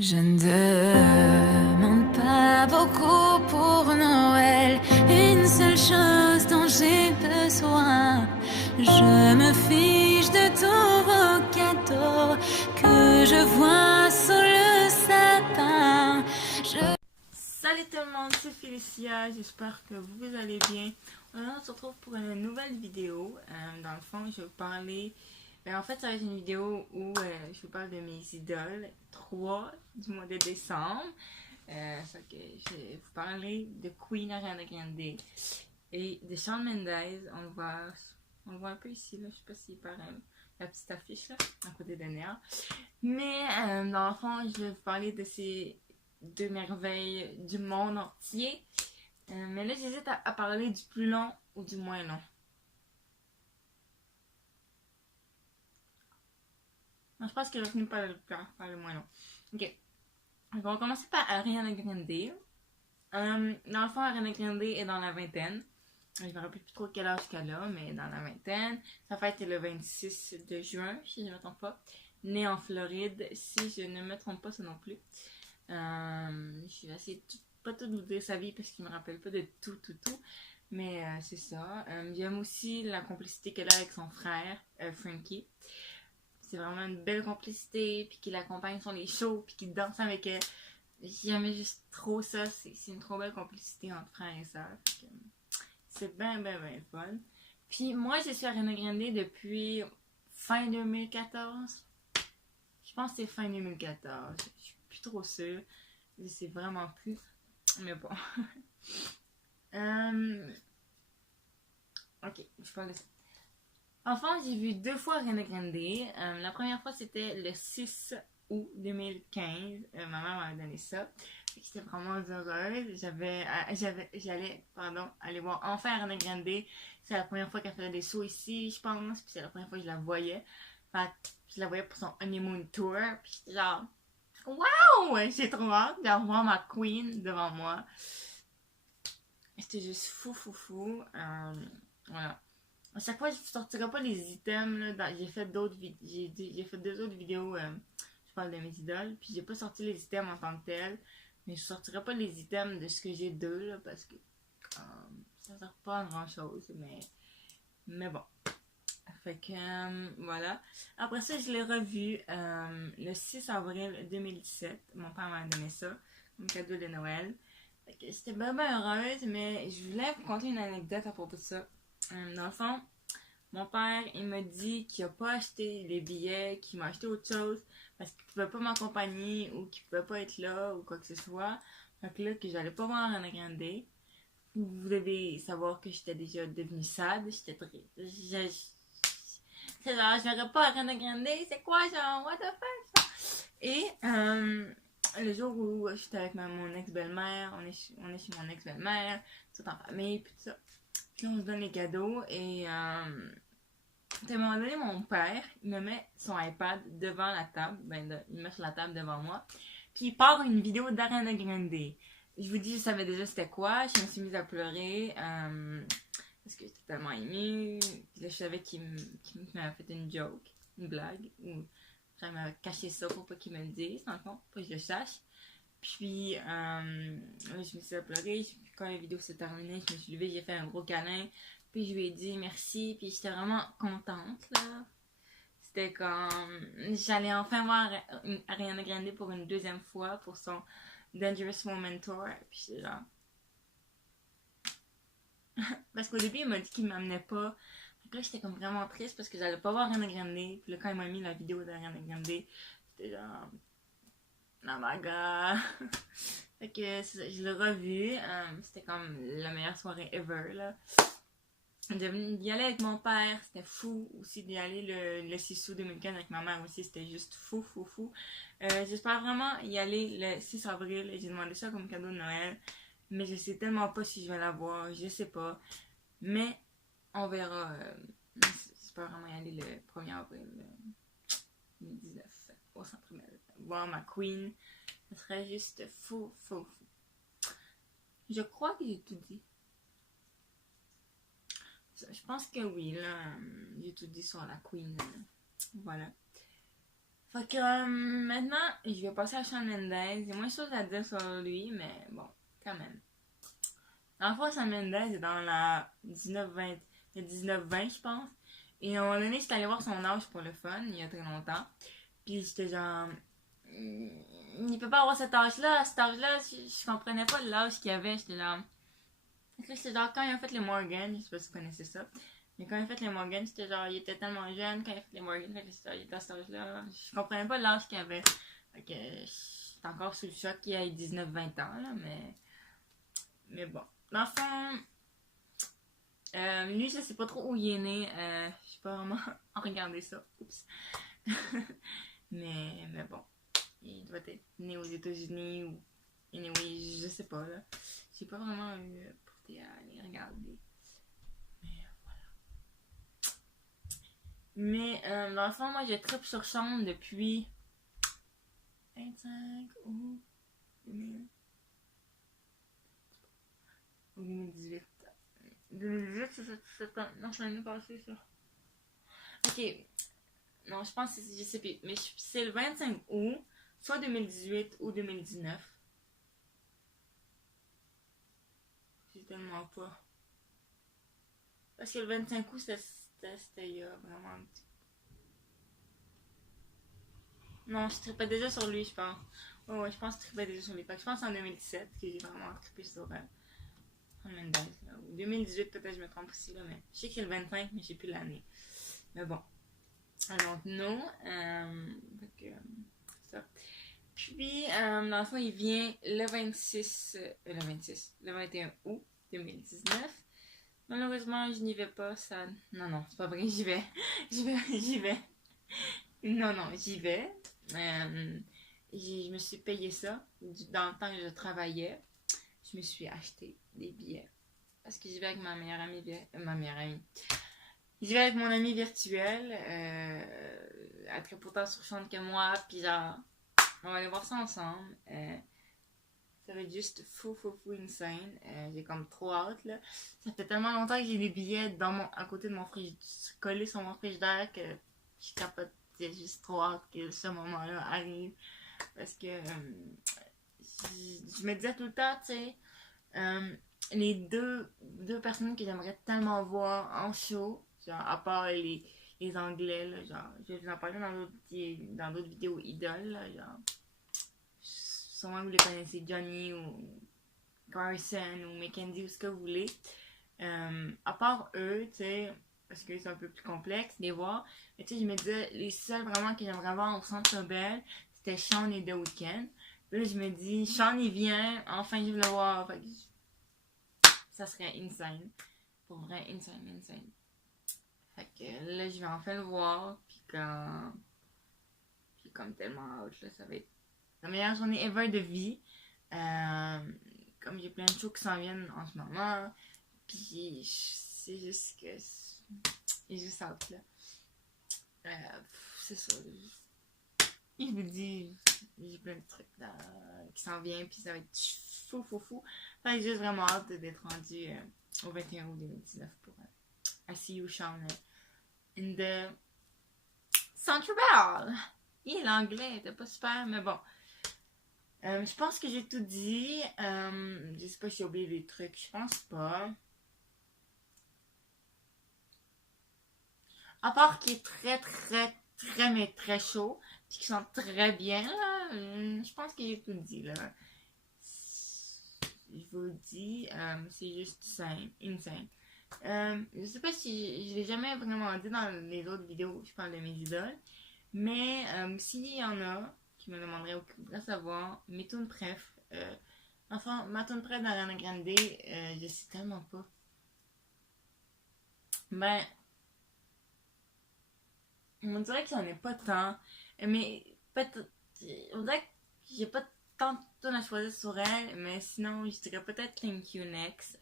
Je ne demande pas beaucoup pour Noël, une seule chose dont j'ai besoin. Je me fiche de tous vos cadeaux que je vois sous le sapin. Salut tout le monde, c'est Félicia, j'espère que vous allez bien. On se retrouve pour une nouvelle vidéo. Dans le fond, je vais vous parler... en fait, ça va être une vidéo où je vous parle de mes idoles, 3 du mois de décembre. Ça que je vais vous parler de Queen Ariana Grande et de Shawn Mendes. On le voit un peu ici, là. Je sais pas s'il paraît la petite affiche là, à côté de Néa. Mais dans le fond, je vais vous parler de ces deux merveilles du monde entier. Mais là, j'hésite à parler du plus long ou du moins long. Non, je pense que je vais finir par le moins long. Ok. Donc, on va commencer par Ariana Grande. Dans le fond, Ariana Grande est dans la vingtaine. Je ne me rappelle plus trop quel âge qu'elle a, mais dans la vingtaine. Sa fête est le 26 de juin, si je ne me trompe pas. Née en Floride, si je ne me trompe pas, ça non plus. Je vais essayer de pas tout vous dire sa vie parce qu'il me rappelle pas de tout. Mais c'est ça. J'aime aussi la complicité qu'elle a avec son frère, Frankie. C'est vraiment une belle complicité, puis qu'il l'accompagne sur les shows, puis qu'il danse avec elle. J'aimais juste trop ça. C'est une trop belle complicité entre frères et sœurs. C'est bien fun. Puis moi, je suis Ariana Grande depuis fin 2014. Je pense que c'est fin 2014. Je suis plus trop sûre. Je sais vraiment plus. Mais bon. Ok, je parle de ça. Enfin, j'ai vu 2 fois Ariana Grande. La première fois, c'était le 6 août 2015. Ma mère m'a donné ça. J'étais vraiment heureuse. J'allais aller voir enfin Ariana Grande. C'est la première fois qu'elle faisait des shows ici, je pense. Puis c'est la première fois que je la voyais. Fait je la voyais pour son honeymoon tour. Puis j'étais genre, waouh! J'ai trop hâte de revoir ma queen devant moi. C'était juste fou. Voilà. À chaque fois, je ne sortirai pas les items. Là, j'ai fait j'ai fait 2 autres vidéos. Je parle de mes idoles. Puis j'ai pas sorti les items en tant que tel. Mais je sortirai pas les items de ce que j'ai d'eux. Là, parce que ça sert pas à grand chose. Mais bon. Fait que voilà. Après ça, je l'ai revu le 6 avril 2017. Mon père m'a donné ça comme cadeau de Noël. Fait que j'étais bien heureuse. Mais je voulais vous conter une anecdote à propos de ça. Dans le fond, mon père, il m'a dit qu'il n'a pas acheté les billets, qu'il m'a acheté autre chose parce qu'il pouvait pas m'accompagner ou qu'il pouvait pas être là ou quoi que ce soit. Fait que là, que j'allais pas voir Ariana Grande. Vous devez savoir que j'étais déjà devenue sad. J'étais très... C'est genre, je verrais pas Ariana Grande, c'est quoi, genre, what the fuck? Et le jour où j'étais avec mon ex-belle-mère, on est chez mon ex-belle-mère, tout en famille, puis tout ça. Puis on se donne les cadeaux et à un moment donné, mon père, il me met son iPad devant la table, il me met sur la table devant moi, puis il part une vidéo d'Ariana Grande. Je vous dis, je savais déjà c'était quoi, je me suis mise à pleurer parce que j'étais tellement émue. Puis là, je savais qu'il m'avait fait une joke, une blague, ou j'avais caché ça pour pas qu'il me le dise, dans le fond, pour que je le sache. Puis, je me suis pleurer. Puis quand la vidéo s'est terminée, je me suis levée, j'ai fait un gros câlin. Puis je lui ai dit merci. Puis j'étais vraiment contente, là. C'était comme... J'allais enfin voir Ariana Grande pour une 2e fois pour son Dangerous Moment Tour. Puis j'étais genre... Parce qu'au début, il m'a dit qu'il m'amenait pas. Donc là, j'étais comme vraiment triste parce que j'allais pas voir Ariana Grande. Puis là, quand il m'a mis la vidéo d'Ariana Grande, j'étais genre... Oh my god! Fait que je l'ai revu. C'était comme la meilleure soirée ever, là. D'y aller avec mon père, c'était fou. Aussi d'y aller le 6 août 2015 avec ma mère aussi, c'était juste fou. J'espère vraiment y aller le 6 avril. J'ai demandé ça comme cadeau de Noël. Mais je sais tellement pas si je vais l'avoir. Je sais pas. Mais on verra. J'espère vraiment y aller le 1er avril 2019 au Centre Bell. Voir ma queen. Ce serait juste fou. Je crois que j'ai tout dit. Je pense que oui, là. J'ai tout dit sur la queen. Voilà. Fait que maintenant, je vais passer à Shawn Mendes. J'ai moins de choses à dire sur lui, mais bon, quand même. En fait, Shawn Mendes est dans la 19-20, le 19-20, je pense. Et à un moment donné, j'étais allée voir son âge pour le fun, il y a très longtemps. Puis j'étais genre, il peut pas avoir cet âge-là. À cet âge-là, je comprenais pas l'âge qu'il avait. J'étais là. C'était genre quand il a fait les Morgan, je sais pas si vous connaissez ça. Mais quand il a fait les Morgan, c'était genre, il était tellement jeune quand il a fait les Morgan, fait que il était à cet âge-là. Je comprenais pas l'âge qu'il avait. Fait que j'étais encore sous le choc qu'il ait 19-20 ans, là, mais bon. Dans le fond, lui, je sais pas trop où il est né. Je sais pas vraiment regarder ça. Oups. mais bon. Il doit être né aux États-Unis ou. Anyway, je sais pas, là. J'ai pas vraiment eu porté à aller regarder. Mais dans le fond, moi, je tripe sur Shawn depuis 25 août 2018. 2018, c'est quand? Non, c'est l'année passée, ça. Ok. Non, je pense que je sais plus. Mais c'est le 25 août, soit 2018 ou 2019. C'est tellement pas. Parce que le 25 août, c'était il y a vraiment un petit. Non, je trippais déjà sur lui, je pense. Ouais, je pense que je trippais déjà sur lui. Je pense en 2017 que j'ai vraiment trippé sur Mendes. Ou 2018, peut-être je me trompe aussi, là, mais je sais que c'est le 25, mais je sais plus l'année. Mais bon. Alors, non. Ça. Puis, dans le fond, il vient le 21 août 2019. Malheureusement, je n'y vais pas, ça. Non, c'est pas vrai, j'y vais. J'y vais. Non, j'y vais. Je me suis payé ça dans le temps que je travaillais. Je me suis acheté des billets. Parce que j'y vais avec ma meilleure amie. Ma meilleure amie. J'y vais avec mon ami virtuel. Elle très pourtant sur Shawn que moi. Puis genre, on va aller voir ça ensemble. Ça va être juste fou insane. J'ai comme trop hâte là. Ça fait tellement longtemps que j'ai des billets à côté de mon frigidaire, collés sur mon frigidaire que je capote. J'ai juste trop hâte que ce moment-là arrive. Parce que je me disais tout le temps, tu sais, les deux personnes que j'aimerais tellement voir en show, genre à part les Anglais, là, genre, je vais vous en parler dans d'autres vidéos idoles, là, genre, sûrement vous les connaissez, Johnny ou Carson ou Mackenzie ou ce que vous voulez. À part eux, tu sais, parce que c'est un peu plus complexe de les voir, mais tu sais, je me disais, les seuls vraiment que j'aimerais voir au Centre Bell, c'était Shawn et The Weeknd. Là, je me dis, Shawn il vient, enfin je veux le voir. Fait que ça serait insane. Pour vrai, insane. Fait que là, je vais enfin le voir. Puis comme tellement hâte, là, ça va être la meilleure journée ever de vie. Comme j'ai plein de shows qui s'en viennent en ce moment. Puis c'est juste que. J'ai juste hâte, là. C'est ça. Je vous dis, j'ai plein de trucs qui s'en viennent, puis ça va être fou. Fait que j'ai juste vraiment hâte d'être rendu au 21 août 2019 pour I See You Shawn in the Centre Bell. Et l'anglais était pas super, mais bon. Je pense que j'ai tout dit. Je sais pas si j'ai oublié des trucs, je pense pas. À part qu'il est mais très chaud, puis qui sent très bien, là, je pense que j'ai tout dit, là. Je vous le dis, c'est juste insane. Je sais pas si je l'ai jamais vraiment dit dans les autres vidéos où je parle de mes idoles, mais s'il y en a qui me demanderaient ou qui voudraient savoir, mes tunes préf, enfin, ma tune préf d'Ariana Grande, je sais tellement pas. Ben, on dirait que j'en ai pas tant. Mais peut-être. On dirait que j'ai pas tant de tunes à choisir sur elle. Mais sinon, je dirais peut-être Thank You Next.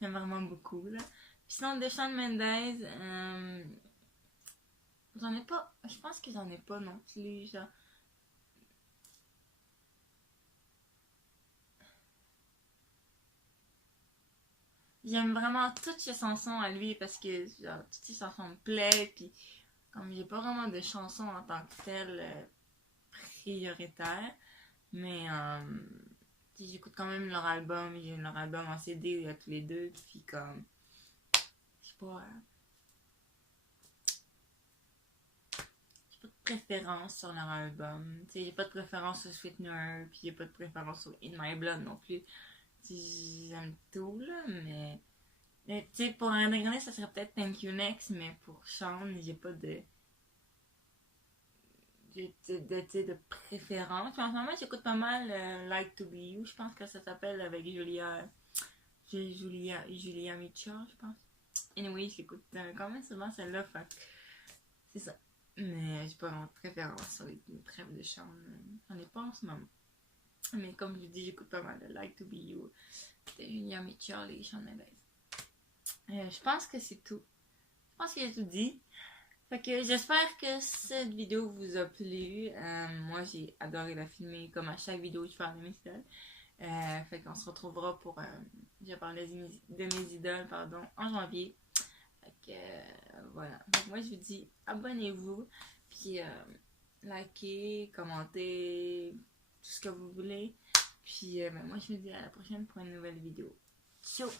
J'aime vraiment beaucoup. Là. Puis sinon, de Shawn Mendes. J'en ai pas. Je pense que j'en ai pas non plus. Genre. J'aime vraiment toutes ses chansons à lui parce que genre, toutes ses chansons me plaisent. Puis Comme j'ai pas vraiment de chansons en tant que telle prioritaires, mais j'écoute quand même leur album. J'ai leur album en CD, il y a tous les deux, puis comme, je sais pas, j'ai pas de préférence sur leur album. Tu sais, j'ai pas de préférence sur Sweetener, puis j'ai pas de préférence sur In My Blood non plus. J'aime tout, là, mais tu sais, pour un Grande, ça serait peut-être Thank You Next, mais pour Sean, j'ai pas de préférence. Puis en ce moment, j'écoute pas mal Like to Be You, je pense que ça s'appelle, avec Julia Mitchell, je pense. Anyway, j'écoute quand même souvent celle-là, fait que c'est ça. Mais j'ai pas vraiment de préférence sur les trêves de Sean. J'en ai pas en ce moment. Mais comme je vous dis, j'écoute pas mal de Like to Be You de Julia Mitchell et Sean Mendes. Je pense que c'est tout. Je pense que j'ai tout dit. Fait que j'espère que cette vidéo vous a plu. Moi, j'ai adoré la filmer comme à chaque vidéo je parle de mes idoles. Fait qu'on se retrouvera pour... je parler de mes idoles, pardon, en janvier. Fait que voilà. Donc moi, je vous dis abonnez-vous. Puis likez, commentez, tout ce que vous voulez. Puis moi, je vous dis à la prochaine pour une nouvelle vidéo. Ciao!